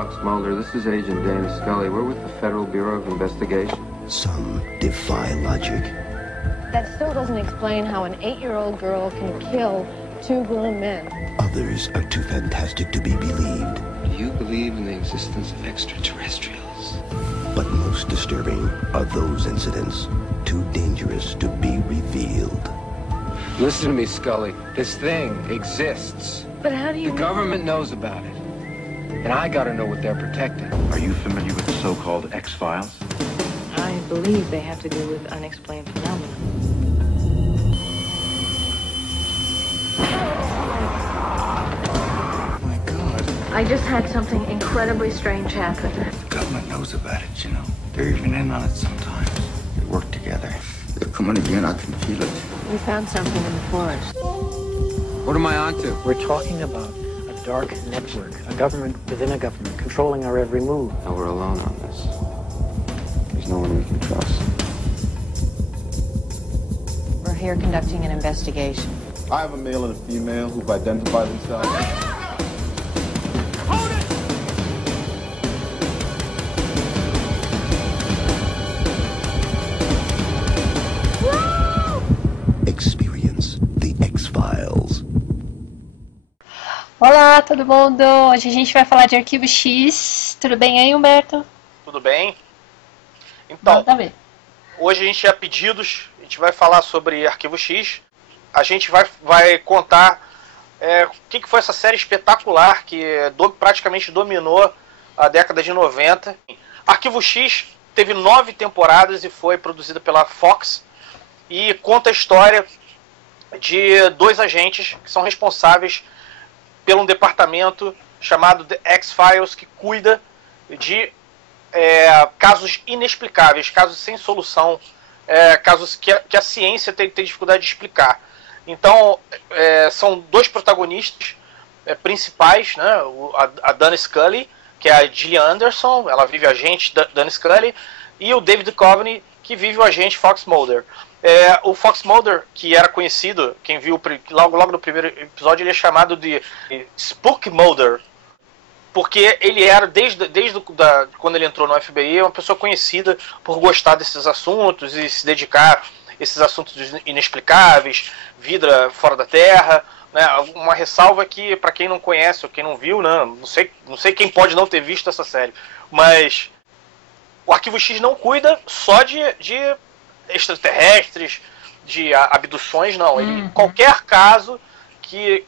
Fox Mulder. This is Agent Dana Scully. We're with the Federal Bureau of Investigation. Some defy logic. That still doesn't explain how an 8-year-old girl can kill 2 grown men. Others are too fantastic to be believed. Do you believe in the existence of extraterrestrials? But most disturbing are those incidents too dangerous to be revealed. Listen to me, Scully. This thing exists. But how do you The government knows about it. And I gotta know what they're protecting. Are you familiar with the so-called X-Files? I believe they have to do with unexplained phenomena. Oh my God. I just had something incredibly strange happen. The government knows about it, you know. They're even in on it sometimes. They work together. They're coming again, I can feel it. We found something in the forest. What am I onto? We're talking about a dark network, a government within a government, controlling our every move. Now we're alone on this. There's no one we can trust. We're here conducting an investigation. I have a male and a female who've identified themselves. Experience the X-Files. Olá, todo mundo! Hoje a gente vai falar de Arquivo X. Tudo bem aí, Humberto? Tudo bem? Então, Manda ver. hoje a gente a pedidos, a gente vai falar sobre Arquivo X. A gente vai contar o que foi essa série espetacular que praticamente dominou a década de 90. Arquivo X teve 9 temporadas e foi produzida pela Fox e conta a história de 2 agentes que são responsáveis por um departamento chamado The X-Files, que cuida de casos inexplicáveis, casos sem solução, casos que a ciência tem dificuldade de explicar. Então, são 2 protagonistas principais, né? A Dana Scully, que é a Gillian Anderson, ela vive o agente Dana Scully, e o David Duchovny, que vive o agente Fox Mulder. O Fox Mulder, que era conhecido, quem viu logo no primeiro episódio, ele é chamado de Spook Mulder, porque ele era, desde quando ele entrou no FBI, uma pessoa conhecida por gostar desses assuntos e se dedicar a esses assuntos inexplicáveis, vida fora da Terra, né? Uma ressalva que, para quem não conhece ou quem não viu, né? não sei quem pode não ter visto essa série, mas o Arquivo X não cuida só de extraterrestres, de abduções, não. Ele, qualquer caso que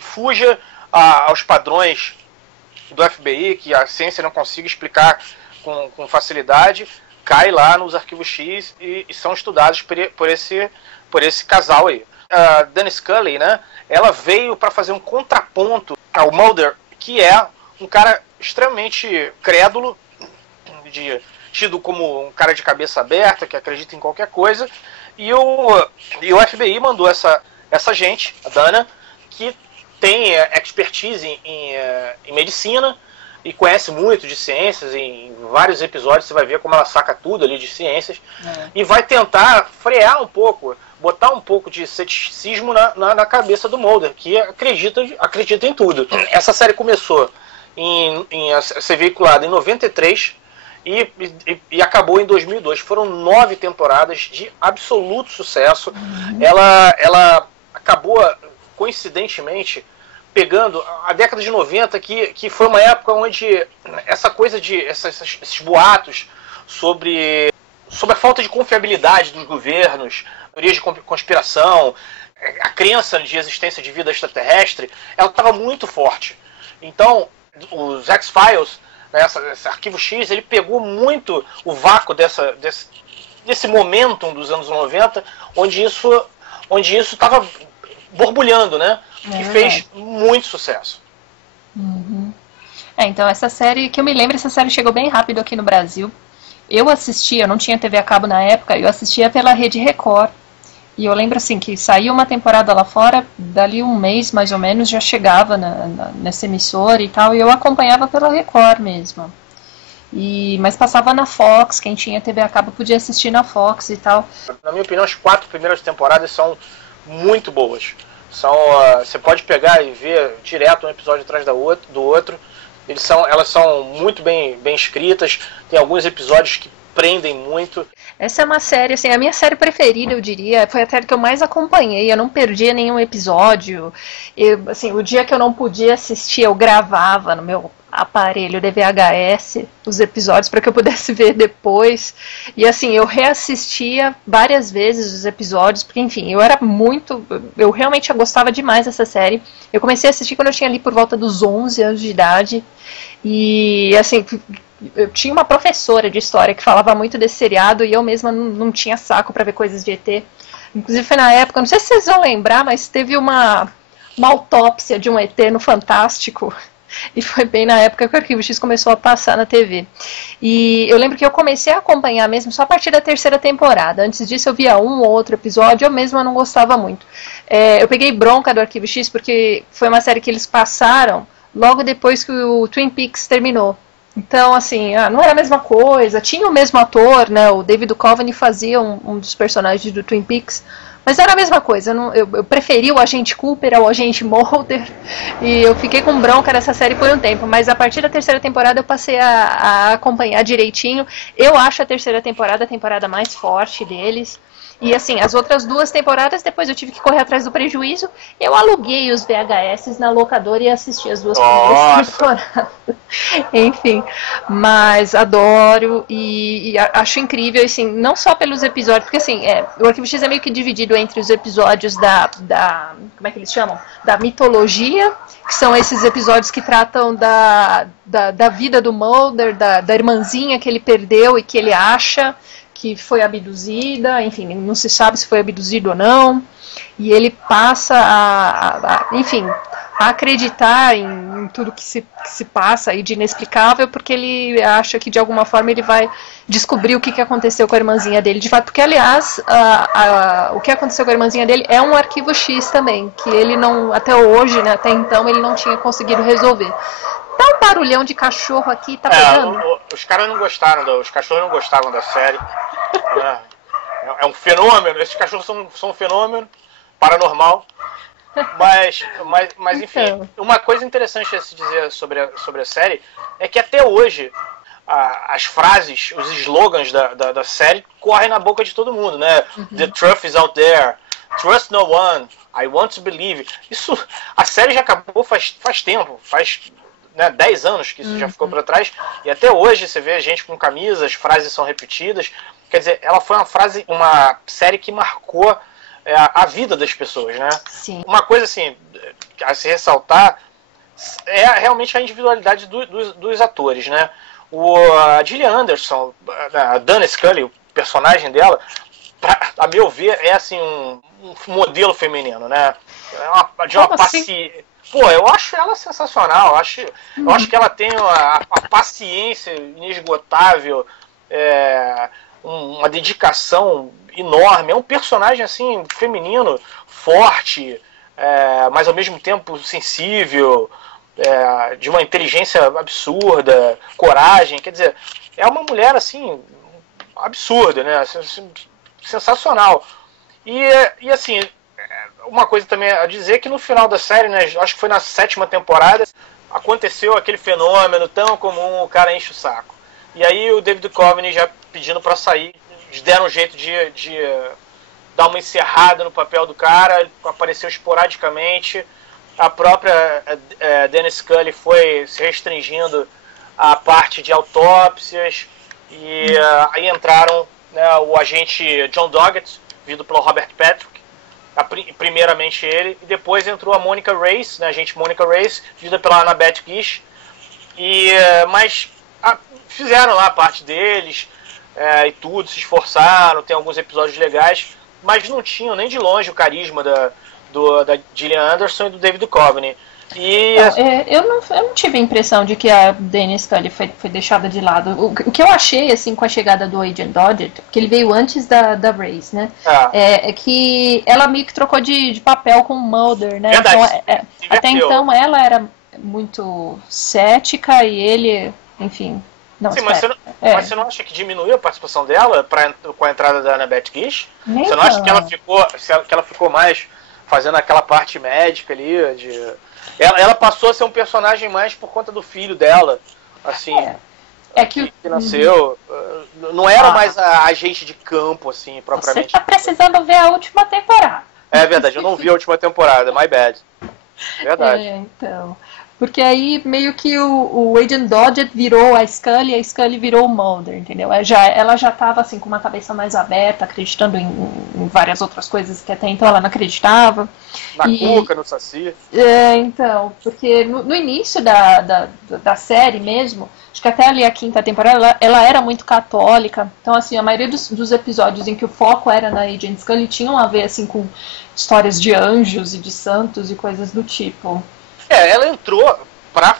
fuja aos padrões do FBI, que a ciência não consiga explicar com facilidade, cai lá nos Arquivos X e são estudados por esse casal aí. A Dana Scully, né, ela veio para fazer um contraponto ao Mulder, que é um cara extremamente crédulo, tido como um cara de cabeça aberta, que acredita em qualquer coisa, e o FBI mandou essa gente, a Dana, que tem expertise em medicina e conhece muito de ciências. Em vários episódios você vai ver como ela saca tudo ali de ciências, e vai tentar frear um pouco, botar um pouco de ceticismo na cabeça do Mulder, que acredita em tudo. Essa série começou a ser veiculada em 93 e acabou em 2002. Foram 9 temporadas de absoluto sucesso. Ela acabou, coincidentemente, pegando a década de 90, que foi uma época onde essa coisa de esses boatos sobre a falta de confiabilidade dos governos, teorias de conspiração, a crença de existência de vida extraterrestre, ela estava muito forte. Então, os X-Files, né, esse Arquivo X, ele pegou muito o vácuo desse momentum dos anos 90, onde isso estava borbulhando, né? Que fez muito sucesso. Então essa série, que eu me lembro, essa série chegou bem rápido aqui no Brasil. Eu assistia, eu não tinha TV a cabo na época, eu assistia pela Rede Record. E eu lembro assim que saiu uma temporada lá fora, dali um mês mais ou menos já chegava nessa emissora e tal, e eu acompanhava pela Record mesmo. Mas passava na Fox, quem tinha TV a cabo podia assistir na Fox e tal. Na minha opinião, as 4 primeiras temporadas são muito boas. Você pode pegar e ver direto um episódio atrás do outro. Elas são muito bem escritas, tem alguns episódios que prendem muito. Essa é uma série, assim, a minha série preferida, eu diria, foi a série que eu mais acompanhei, eu não perdia nenhum episódio, assim, o dia que eu não podia assistir, eu gravava no meu aparelho de VHS os episódios para que eu pudesse ver depois, e assim, eu reassistia várias vezes os episódios, porque enfim, eu realmente gostava demais dessa série. Eu comecei a assistir quando eu tinha ali por volta dos 11 anos de idade, e assim, eu tinha uma professora de história que falava muito desse seriado e eu mesma não tinha saco para ver coisas de ET. Inclusive foi na época, não sei se vocês vão lembrar, mas teve uma autópsia de um ET no Fantástico. E foi bem na época que o Arquivo X começou a passar na TV. E eu lembro que eu comecei a acompanhar mesmo só a partir da 3ª temporada. Antes disso eu via um ou outro episódio, eu mesma não gostava muito. Eu peguei bronca do Arquivo X porque foi uma série que eles passaram logo depois que o Twin Peaks terminou. Então, assim, não era a mesma coisa. Tinha o mesmo ator, né? O David Duchovny fazia um dos personagens do Twin Peaks. Mas era a mesma coisa. Eu preferi o Agente Cooper ao Agente Mulder. E eu fiquei com bronca nessa série por um tempo. Mas a partir da 3ª temporada eu passei a acompanhar direitinho. Eu acho a 3ª temporada a temporada mais forte deles. E assim, as outras 2 temporadas, depois eu tive que correr atrás do prejuízo. Eu aluguei os VHS na locadora e assisti as 2 primeiras temporadas. Enfim, mas adoro e acho incrível, assim, não só pelos episódios, porque assim, o Arquivo X é meio que dividido entre os episódios como é que eles chamam? Da mitologia, que são esses episódios que tratam da vida do Mulder, da irmãzinha que ele perdeu e que ele acha que foi abduzida, enfim, não se sabe se foi abduzido ou não, e ele passa a acreditar em tudo que se passa aí de inexplicável, porque ele acha que de alguma forma ele vai descobrir o que aconteceu com a irmãzinha dele, de fato, porque aliás, o que aconteceu com a irmãzinha dele é um Arquivo X também, que ele não, até hoje, né, até então, ele não tinha conseguido resolver. Tá um barulhão de cachorro aqui, tá pegando? Os caras não gostaram, os cachorros não gostavam da série. É um fenômeno, esses cachorros são um fenômeno paranormal. Mas enfim, então, uma coisa interessante a se dizer sobre a série é que até hoje as frases, os slogans da série correm na boca de todo mundo, né? The truth is out there, trust no one, I want to believe. Isso, a série já acabou faz tempo, faz 10 anos que isso já ficou para trás, e até hoje você vê gente com camisa, as frases são repetidas. Quer dizer, ela foi uma série que marcou a vida das pessoas, né? Sim. Uma coisa assim a se ressaltar é realmente a individualidade dos atores, né? A Gillian Anderson, a Dana Scully, o personagem dela, a meu ver, é assim um modelo feminino, né? De uma paciência. Pô, eu acho ela sensacional. Eu acho que ela tem uma paciência inesgotável, uma dedicação enorme. É um personagem assim feminino, forte, mas ao mesmo tempo sensível, de uma inteligência absurda, coragem. Quer dizer, é uma mulher assim absurda, né? Sensacional. E assim, uma coisa também a dizer que no final da série, né, acho que foi na 7ª temporada, aconteceu aquele fenômeno tão comum, o cara enche o saco. E aí o David Duchovny já pedindo para sair, eles deram um jeito de dar uma encerrada no papel do cara, ele apareceu esporadicamente, a própria Dana Scully foi se restringindo à parte de autópsias, e aí entraram, né, o agente John Doggett, vindo pelo Robert Patrick, primeiramente ele, e depois entrou a Monica Race, né, a agente Monica Race, vivida pela Annabeth Gish, mas fizeram lá a parte deles, e tudo, se esforçaram, tem alguns episódios legais, mas não tinham nem de longe o carisma da Gillian Anderson e do David Duchovny. Eu não tive a impressão de que a Dana Scully foi deixada de lado. O que eu achei, assim, com a chegada do Agent Doggett, que ele veio antes da Race, né? É que ela meio que trocou de papel com o Mulder, né? Verdade. Então, até então ela era muito cética e ele, enfim... Não, sim, mas você não acha que diminuiu a participação dela com a entrada da Annabeth Gish? Você não acha que ela ficou mais fazendo aquela parte médica ali, Ela passou a ser um personagem mais por conta do filho dela, assim, que nasceu. Não era mais a agente de campo, assim, propriamente. Você tá precisando ver a última temporada. É verdade, eu não vi a última temporada, my bad. Verdade. Então. Porque aí meio que o Agent Dodger virou a Scully e a Scully virou o Mulder, entendeu? Ela já estava assim, com uma cabeça mais aberta, acreditando em várias outras coisas que até então ela não acreditava. Na Cuca, no Saci. Então, porque no início da série mesmo, acho que até ali a 5ª temporada, ela era muito católica. Então, assim, a maioria dos episódios em que o foco era na Agent Scully tinham a ver, assim, com histórias de anjos e de santos e coisas do tipo. Ela entrou pra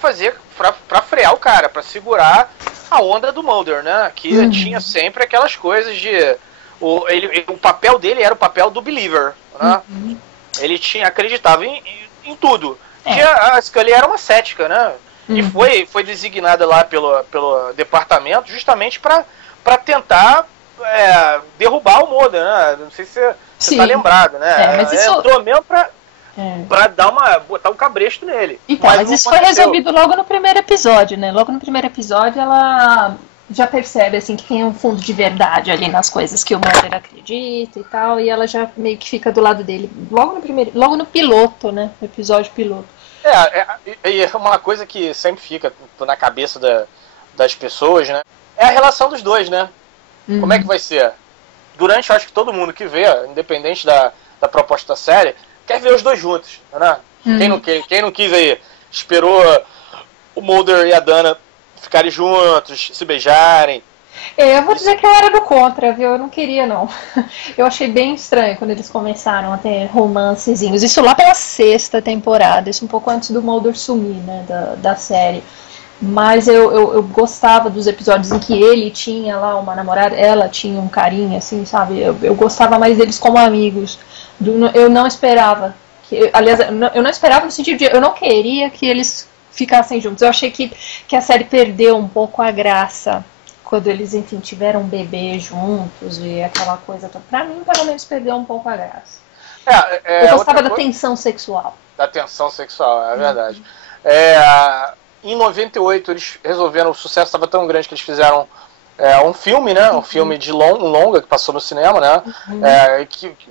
frear o cara, pra segurar a onda do Mulder, né? Que tinha sempre aquelas coisas de... O papel dele era o papel do believer, né? Ele acreditava em tudo. E a Scully era uma cética, né? E foi designada lá pelo departamento justamente pra tentar derrubar o Mulder, né? Não sei se você tá lembrado, né? Mas isso... Ela entrou mesmo pra botar um cabresto nele. Então, mas isso foi resolvido logo no primeiro episódio, né? Logo no primeiro episódio ela já percebe assim que tem um fundo de verdade ali nas coisas que o Mulder acredita e tal, e ela já meio que fica do lado dele. Logo no piloto, né? No episódio piloto. É uma coisa que sempre fica na cabeça das pessoas, né? É a relação dos dois, né? Como é que vai ser? Durante, acho que todo mundo que vê, independente da proposta da série, quer ver os dois juntos, né? Quem não quis aí, esperou o Mulder e a Dana ficarem juntos, se beijarem. Eu vou dizer que eu era do contra, viu? Eu não queria, não. Eu achei bem estranho quando eles começaram a ter romancezinhos. Isso lá pela 6ª temporada, isso um pouco antes do Mulder sumir, né, da série. Mas eu gostava dos episódios em que ele tinha lá uma namorada, ela tinha um carinho, assim, sabe? Eu gostava mais deles como amigos. Eu não esperava. Aliás, eu não esperava no sentido de... Eu não queria que eles ficassem juntos. Eu achei que a série perdeu um pouco a graça quando eles, enfim, tiveram um bebê juntos e aquela coisa toda. Pra mim, pelo menos, perdeu um pouco a graça. Eu gostava da tensão sexual. Da tensão sexual, é verdade. Em 98, eles resolveram... O sucesso estava tão grande que eles fizeram... um filme, né? Um filme de longa que passou no cinema, né?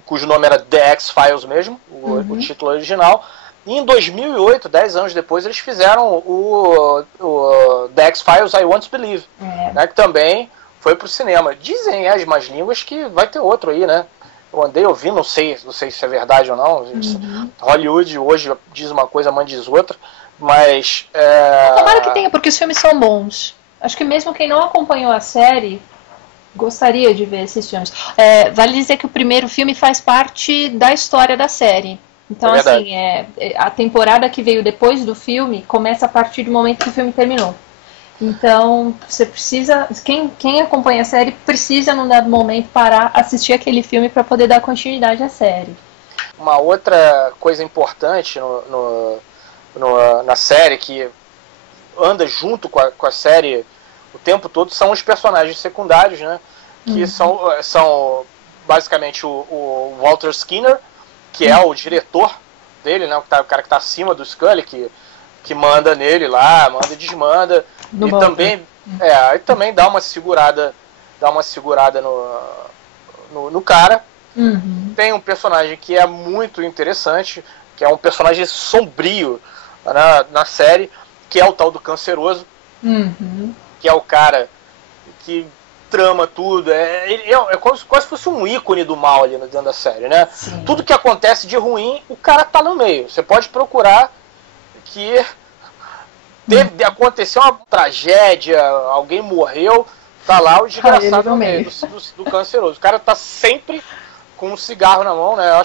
Cujo nome era The X-Files mesmo, o título original. E em 2008, 10 anos depois, eles fizeram o The X-Files I Want to Believe, né? Que também foi pro cinema. Dizem as más línguas que vai ter outro aí, né? Eu andei ouvindo, não sei se é verdade ou não. Hollywood hoje diz uma coisa, amanhã diz outra, mas... Tomara que tenha, porque os filmes são bons. Acho que mesmo quem não acompanhou a série gostaria de ver esses filmes. Vale dizer que o primeiro filme faz parte da história da série. Então, assim, a temporada que veio depois do filme começa a partir do momento que o filme terminou. Então, você precisa... Quem acompanha a série precisa, num dado momento, parar, assistir aquele filme para poder dar continuidade à série. Uma outra coisa importante na série que anda junto com a série o tempo todo são os personagens secundários, né? Que são basicamente o Walter Skinner, que é o diretor dele, né? O cara que está acima do Scully, que manda nele lá, manda e desmanda. E também dá uma segurada no cara. Tem um personagem que é muito interessante, que é um personagem sombrio na série, que é o tal do Canceroso, que é o cara que trama tudo, é quase se fosse um ícone do mal ali dentro da série, né? Sim. Tudo que acontece de ruim, o cara tá no meio. Você pode procurar que aconteceu uma tragédia, alguém morreu, tá lá o desgraçado no meio do Canceroso. O cara tá sempre com um cigarro na mão, né?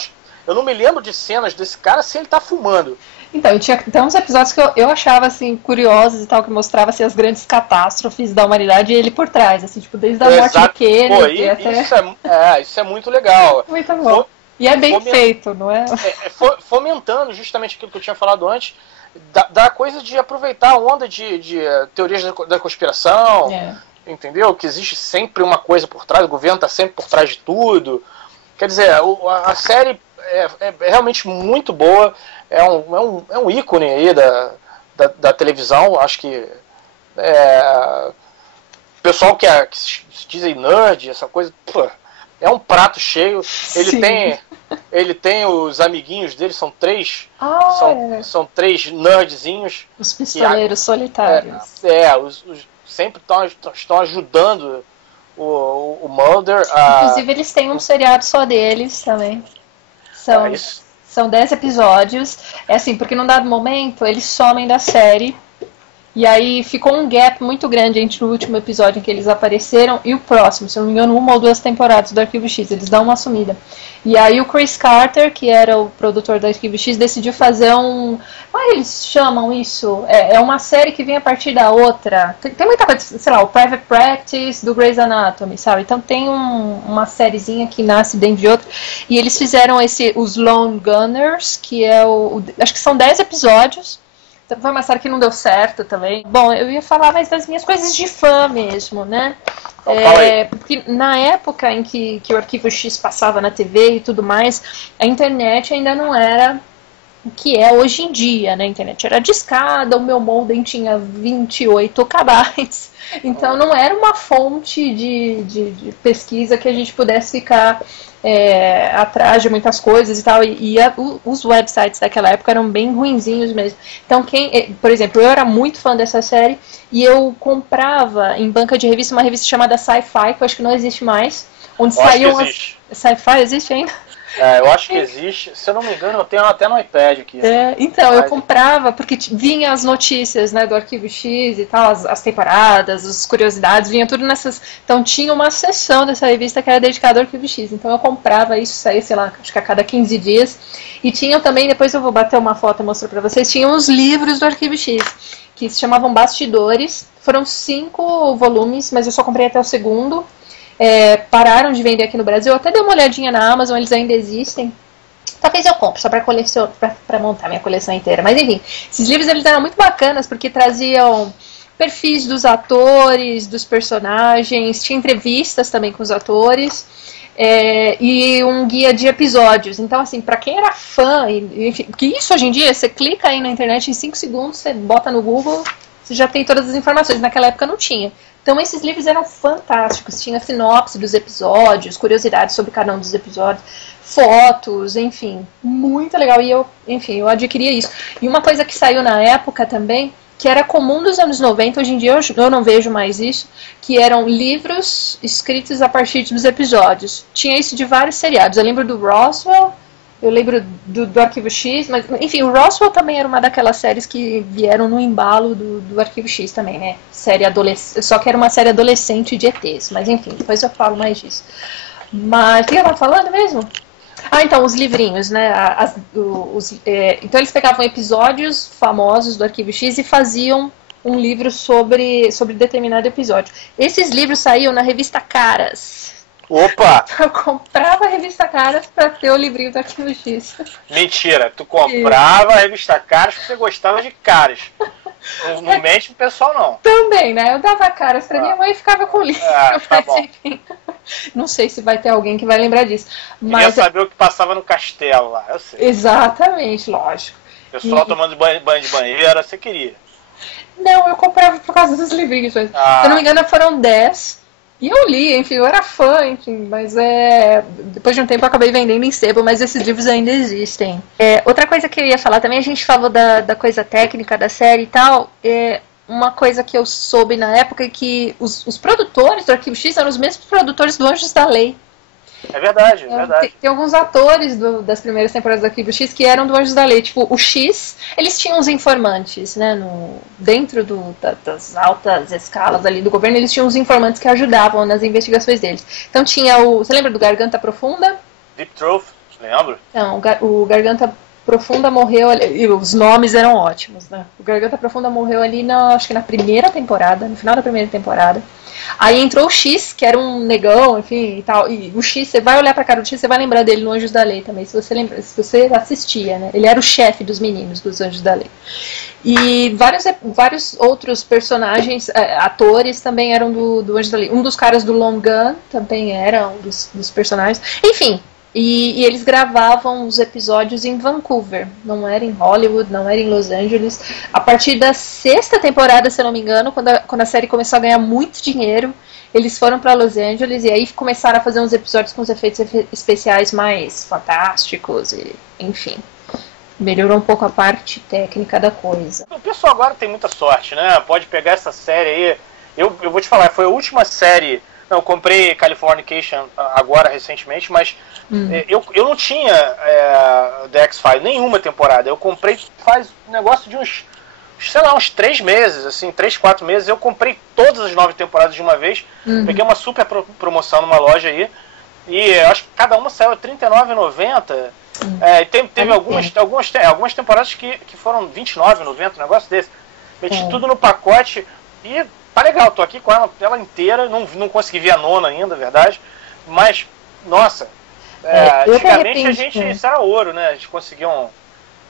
Eu não me lembro de cenas desse cara sem ele tá fumando. Então, tinha uns episódios que eu achava, assim, curiosos e tal, que mostrava, assim, as grandes catástrofes da humanidade e ele por trás, assim, tipo, desde a morte do Kennedy até... Isso é muito legal. Muito bom. E é bem feito, não é? Fomentando justamente aquilo que eu tinha falado antes, da coisa de aproveitar a onda de teorias da conspiração, entendeu? Que existe sempre uma coisa por trás, o governo está sempre por trás de tudo. Quer dizer, a série é realmente muito boa, é um ícone aí da televisão. Acho que o pessoal que se dizem nerd, essa coisa, pô, é um prato cheio. Ele tem os amiguinhos dele, são três. São três nerdzinhos. Os pistoleiros solitários. Sempre estão ajudando o Mulder. Inclusive, eles têm um seriado só deles também. São 10 episódios. É assim, porque num dado momento eles somem da série. E aí ficou um gap muito grande entre o último episódio em que eles apareceram e o próximo. Se eu não me engano, 1 ou 2 temporadas do Arquivo X. Eles dão uma sumida. E aí o Chris Carter, que era o produtor do Arquivo X, decidiu fazer um... Como eles chamam isso? É uma série que vem a partir da outra. Tem muita coisa, sei lá, o Private Practice do Grey's Anatomy, sabe? Então tem uma sériezinha que nasce dentro de outra. E eles fizeram os Lone Gunners, que é acho que são 10 episódios. Então foi uma série que não deu certo também. Bom, eu ia falar mais das minhas coisas de fã mesmo, né? Porque na época em que o Arquivo X passava na TV e tudo mais, a internet ainda não era o que é hoje em dia, né? A internet era discada, o meu modem tinha 28 KB, então não era uma fonte de pesquisa que a gente pudesse ficar atrás de muitas coisas e tal, os websites daquela época eram bem ruinzinhos mesmo. Então, por exemplo, eu era muito fã dessa série e eu comprava em banca de revista uma revista chamada Sci-Fi, que eu acho que não existe mais, onde saíam as... Sci-Fi existe ainda? Eu acho que existe. Se eu não me engano, eu tenho até no iPad aqui. Então, eu comprava porque vinha as notícias, né, do Arquivo X e tal, as temporadas, as curiosidades, vinha tudo nessas... Então tinha uma seção dessa revista que era dedicada ao Arquivo X. Então eu comprava isso, saía, sei lá, acho que a cada 15 dias. E tinham também, depois eu vou bater uma foto e mostrar pra vocês, tinham os livros do Arquivo X, que se chamavam Bastidores. Foram 5 volumes, mas eu só comprei até o segundo. Pararam de vender aqui no Brasil. Eu até dei uma olhadinha na Amazon, eles ainda existem. Talvez eu compre, só para montar minha coleção inteira. Mas enfim, esses livros eles eram muito bacanas porque traziam perfis dos atores, dos personagens, tinha entrevistas também com os atores, e um guia de episódios. Então, assim, para quem era fã, enfim, porque isso hoje em dia, você clica aí na internet em 5 segundos, você bota no Google, você já tem todas as informações. Naquela época não tinha. Então esses livros eram fantásticos, tinha sinopse dos episódios, curiosidades sobre cada um dos episódios, fotos, enfim, muito legal. E eu adquiria isso. E uma coisa que saiu na época também, que era comum dos anos 90, hoje em dia eu não vejo mais isso, que eram livros escritos a partir dos episódios. Tinha isso de vários seriados. Eu lembro do Roswell, eu lembro do Arquivo X, mas enfim, o Roswell também era uma daquelas séries que vieram no embalo do Arquivo X também, né? Série só que era uma série adolescente de ETs, mas enfim, depois eu falo mais disso. Mas o que eu estava falando mesmo? Então, os livrinhos, né? Então eles pegavam episódios famosos do Arquivo X e faziam um livro sobre determinado episódio. Esses livros saíam na revista Caras. Opa! Eu comprava a revista Caras pra ter o livrinho do Arquivo X. Mentira, tu comprava a revista Caras porque você gostava de caras. Não mente pro pessoal, não. Também, né? Eu dava Caras pra minha mãe e ficava com o livro. Tá bom. Enfim. Não sei se vai ter alguém que vai lembrar disso. Mas queria saber o que passava no castelo lá, eu sei. Exatamente, lógico. Pessoal tomando banho de banheira, você queria. Não, eu comprava por causa dos livrinhos. Se eu não me engano, foram 10. E eu li, enfim, eu era fã, enfim, mas depois de um tempo eu acabei vendendo em sebo, mas esses livros ainda existem. Outra coisa que eu ia falar também, a gente falou da coisa técnica da série e tal, uma coisa que eu soube na época é que os produtores do Arquivo X eram os mesmos produtores do Anjos da Lei. É verdade, é verdade. Tem alguns atores das primeiras temporadas do Arquivo X que eram do Anjos da Lei. Tipo, o X, eles tinham os informantes, né? Dentro das altas escalas ali do governo, eles tinham os informantes que ajudavam nas investigações deles. Então tinha você lembra do Garganta Profunda? Deep Throat, lembro. Não, o Garganta Profunda morreu ali, e os nomes eram ótimos, né? O Garganta Profunda morreu ali, acho que na primeira temporada, no final da primeira temporada. Aí entrou o X, que era um negão, enfim, e tal. E o X, você vai olhar pra cara do X, você vai lembrar dele no Anjos da Lei também, se você assistia, né? Ele era o chefe dos meninos dos Anjos da Lei. E vários outros personagens, atores também eram do Anjos da Lei. Um dos caras do Long Gun também era um dos personagens. Enfim, E eles gravavam os episódios em Vancouver, não era em Hollywood, não era em Los Angeles. A partir da 6ª temporada, se eu não me engano, quando a série começou a ganhar muito dinheiro, eles foram para Los Angeles e aí começaram a fazer uns episódios com os efeitos especiais mais fantásticos, e, enfim. Melhorou um pouco a parte técnica da coisa. O pessoal agora tem muita sorte, né? Pode pegar essa série aí. Eu vou te falar, foi a última série. Não, eu comprei Californication agora recentemente, mas eu não tinha The X-Files, nenhuma temporada. Eu comprei faz um negócio de uns 3 meses, assim, 3, 4 meses. Eu comprei todas as 9 temporadas de uma vez. Peguei uma super promoção numa loja aí. E acho que cada uma saiu R$ 39,90. Teve algumas temporadas que foram R$ 29,90, um negócio desse. Meti tudo no pacote e tá legal, tô aqui com ela inteira, não consegui ver a 9ª ainda, verdade. Mas, nossa, antigamente isso era ouro, né? A gente conseguia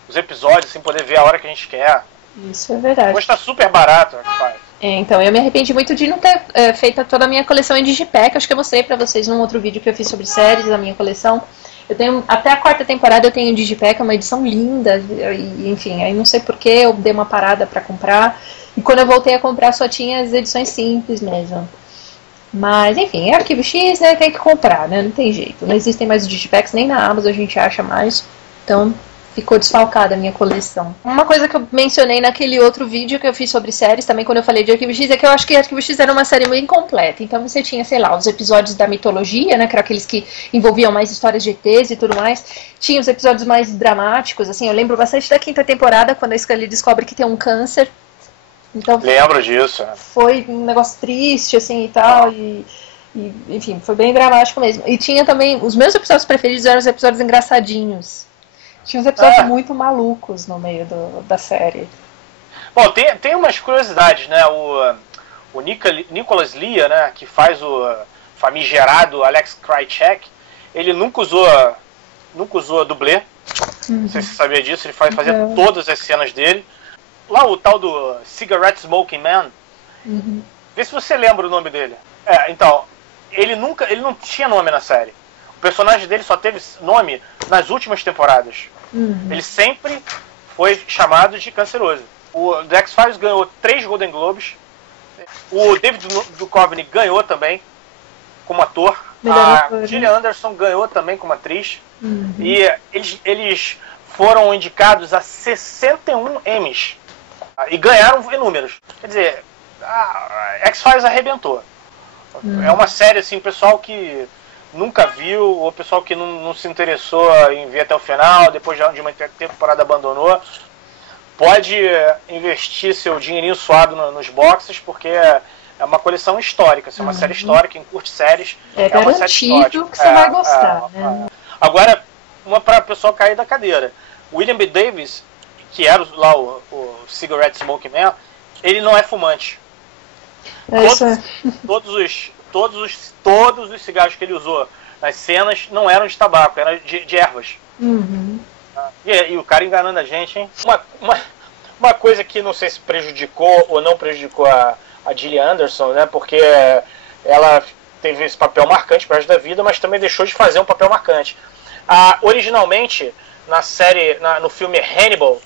os episódios sem poder ver a hora que a gente quer. Isso é verdade. Hoje tá super barato, rapaz. Então, eu me arrependi muito de não ter feito toda a minha coleção em Digipack. Acho que eu mostrei pra vocês num outro vídeo que eu fiz sobre séries, a minha coleção. Eu tenho, até a 4ª temporada eu tenho em Digipack, é uma edição linda, e, enfim, aí não sei porquê, eu dei uma parada pra comprar. E quando eu voltei a comprar só tinha as edições simples mesmo. Mas, enfim, é Arquivo X, né, tem que comprar, né, não tem jeito. Não existem mais Digipacks, nem na Amazon a gente acha mais, então ficou desfalcada a minha coleção. Uma coisa que eu mencionei naquele outro vídeo que eu fiz sobre séries, também quando eu falei de Arquivo X, é que eu acho que Arquivo X era uma série muito incompleta. Então você tinha, sei lá, os episódios da mitologia, né, que eram aqueles que envolviam mais histórias de ETs e tudo mais. Tinha os episódios mais dramáticos, assim, eu lembro bastante da 5ª temporada, quando a Scully descobre que tem um câncer. Então, lembro disso. Foi um negócio triste, assim, e tal, e enfim, foi bem dramático mesmo. E tinha também, os meus episódios preferidos eram os episódios engraçadinhos. Tinha uns episódios muito malucos no meio da série. Bom, tem umas curiosidades, né? O Nicholas Lee, né, que faz o famigerado Alex Krycek, ele nunca usou dublê. Não sei se você sabia disso, ele fazia todas as cenas dele. Lá o tal do Cigarette Smoking Man, vê se você lembra o nome dele. Então, ele não tinha nome na série. O personagem dele só teve nome nas últimas temporadas. Ele sempre foi chamado de canceroso. O The X-Files ganhou 3 Golden Globes. O David Duchovny ganhou também como ator. A Gillian Anderson ganhou também como atriz. E eles foram indicados a 61 Emmys. E ganharam inúmeros. Quer dizer, a X-Files arrebentou. É uma série, assim, pessoal que nunca viu, ou pessoal que não se interessou em ver até o final, depois de uma temporada abandonou, pode investir seu dinheirinho suado nos boxes, porque é uma coleção histórica, é uma série histórica, quem curte séries, é uma série histórica. Que você vai gostar, né? Agora, uma para o pessoal cair da cadeira. William B. Davis, que era lá o Cigarette Smoking Man, ele não é fumante. Todos os cigarros que ele usou nas cenas não eram de tabaco, eram de ervas. E o cara enganando a gente, hein? Uma coisa que não sei se prejudicou ou não prejudicou a Gillian Anderson, né? Porque ela teve esse papel marcante para o resto da vida, mas também deixou de fazer um papel marcante. Originalmente, na série, no filme Hannibal,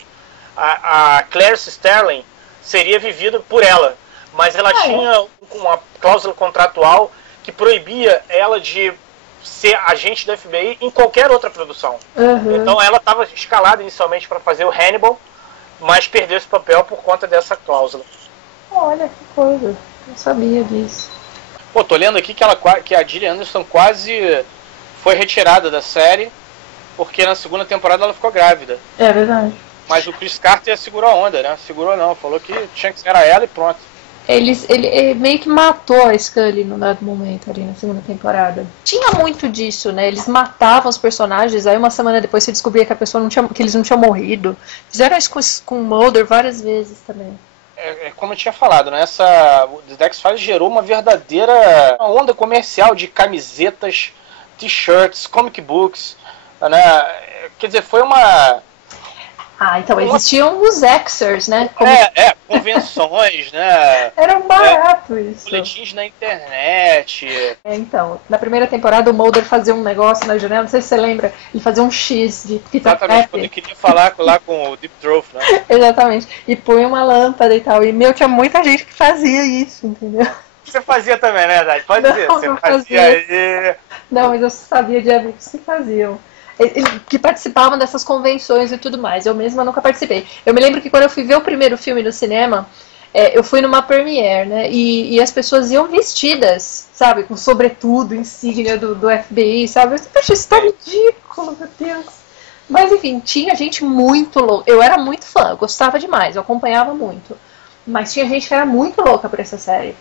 a Clarice Starling seria vivida por ela. Mas ela tinha uma cláusula contratual que proibia ela de ser agente da FBI em qualquer outra produção. Então ela estava escalada inicialmente para fazer o Hannibal, mas perdeu esse papel por conta dessa cláusula. Olha que coisa, não sabia disso. Pô, tô lendo aqui que a Gillian Anderson quase foi retirada da série, porque na 2ª temporada ela ficou grávida. É verdade. Mas o Chris Carter segurou a onda, né? Segurou não, falou que tinha que ser ela e pronto. Ele meio que matou a Scully num dado momento ali na 2ª temporada. Tinha muito disso, né? Eles matavam os personagens, aí uma semana depois você descobria que que eles não tinham morrido. Fizeram isso com o Mulder várias vezes também. Como eu tinha falado, né? The X-Files gerou uma verdadeira onda comercial de camisetas, t-shirts, comic books, né? Quer dizer, foi uma Ah, então existiam os Xers, né? Convenções, né? Era um barato isso. Boletins na internet. Então, na primeira temporada o Mulder fazia um negócio na janela, não sei se você lembra, ele fazia um X de fita crepe. Exatamente, quando ele queria falar lá com o Deep Throat, né? Exatamente, e põe uma lâmpada e tal. E, tinha muita gente que fazia isso, entendeu? Você fazia também, né, Dade? Pode dizer, você fazia aí. Não, mas eu sabia de amigos que faziam. Que participavam dessas convenções e tudo mais. Eu mesma nunca participei. Eu me lembro que quando eu fui ver o primeiro filme no cinema, eu fui numa premiere, né? E as pessoas iam vestidas, sabe? Com sobretudo, insígnia do FBI, sabe? Eu achei isso tão ridículo, meu Deus. Mas enfim, tinha gente muito louca. Eu era muito fã, eu gostava demais, eu acompanhava muito. Mas tinha gente que era muito louca por essa série.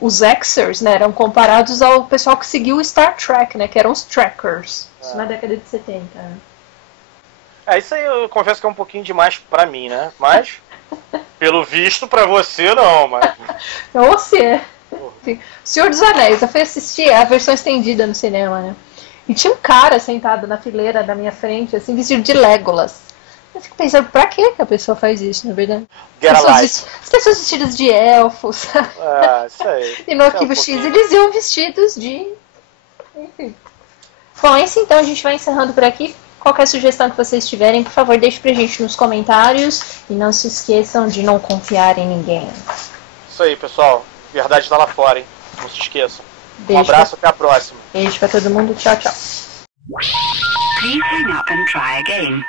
Os Xers, né, eram comparados ao pessoal que seguiu o Star Trek, né, que eram os Trekkers, isso na década de 70. Isso aí eu confesso que é um pouquinho demais pra mim, né, mas pelo visto pra você não, mas... Não, você. Enfim, Senhor dos Anéis, eu fui assistir a versão estendida no cinema, né, e tinha um cara sentado na fileira da minha frente, assim, vestido de Legolas. Eu fico pensando, pra que a pessoa faz isso, na verdade? As pessoas vestidas de elfos. Isso aí. E no Arquivo X eles iam vestidos de... Enfim. Bom, esse então a gente vai encerrando por aqui. Qualquer sugestão que vocês tiverem, por favor, deixe pra gente nos comentários. E não se esqueçam de não confiar em ninguém. Isso aí, pessoal. Verdade tá lá fora, hein? Não se esqueçam. Beijo. Um abraço, até a próxima. Beijo pra todo mundo. Tchau, tchau. Please hang up and try again.